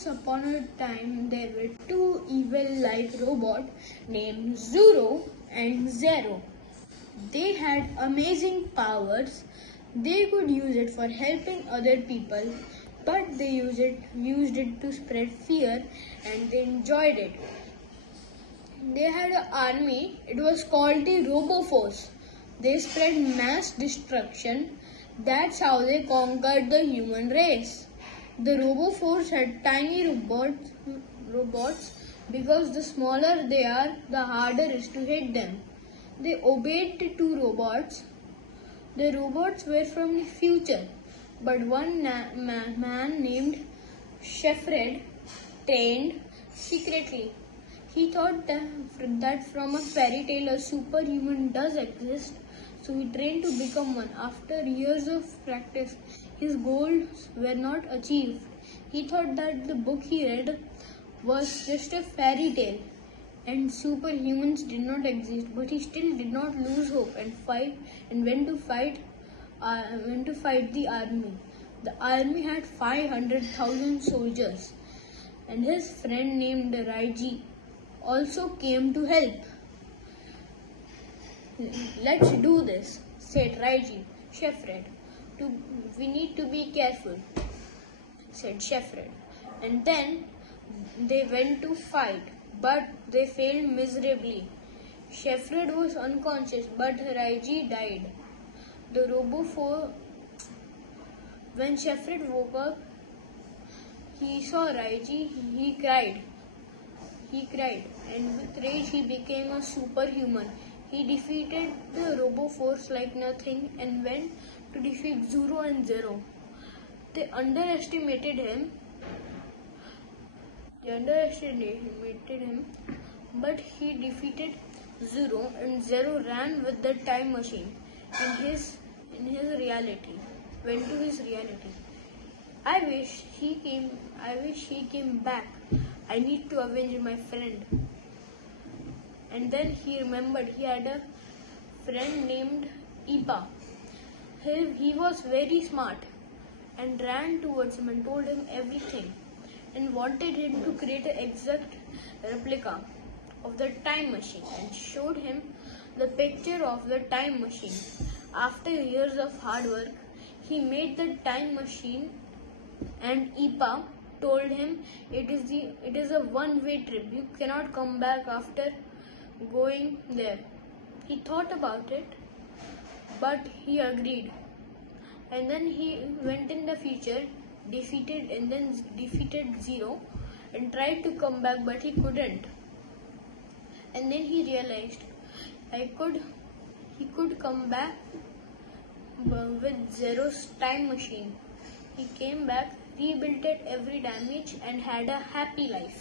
Once upon a time, there were two evil-like robots named Zuro and Zero. They had amazing powers. They could use it for helping other people, but they used it to spread fear, and they enjoyed it. They had an army. It was called the RoboForce. They spread mass destruction. That's how they conquered the human race. The RoboForce had tiny robots because the smaller they are, the harder it is to hit them. They obeyed the two robots. The robots were from the future, but one man named Shefred trained secretly. He thought that from a fairy tale a superhuman does exist, so he trained to become one. After years of practice, his goals were not achieved. He thought that the book he read was just a fairy tale and superhumans did not exist, but he still did not lose hope and went to fight the army. The army had 500,000 soldiers, and his friend named Raiji also came to help. "Let's do this," said Raiji. "Shefred, we need to be careful," said Shefred. And then they went to fight, but they failed miserably. Shefred was unconscious, but Raiji died. When Shefred woke up, he saw Raiji. He cried, and with rage he became a superhuman. He defeated the RoboForce like nothing and went to defeat Zuro and Zero. They underestimated him, but he defeated Zuro, and Zero ran with the time machine in his reality. Went to his reality. I wish he came back. I need to avenge my friend." And then he remembered he had a friend named Ipa. He was very smart and ran towards him and told him everything and wanted him to create an exact replica of the time machine and showed him the picture of the time machine. After years of hard work, he made the time machine, and Ipa told him it is a one-way trip. You cannot come back after going there. He thought about it, but he agreed. And then he went in the future, defeated Zero, and tried to come back, but he couldn't. And then he realized he could come back with Zero's time machine. He came back, rebuilt it every damage, and had a happy life.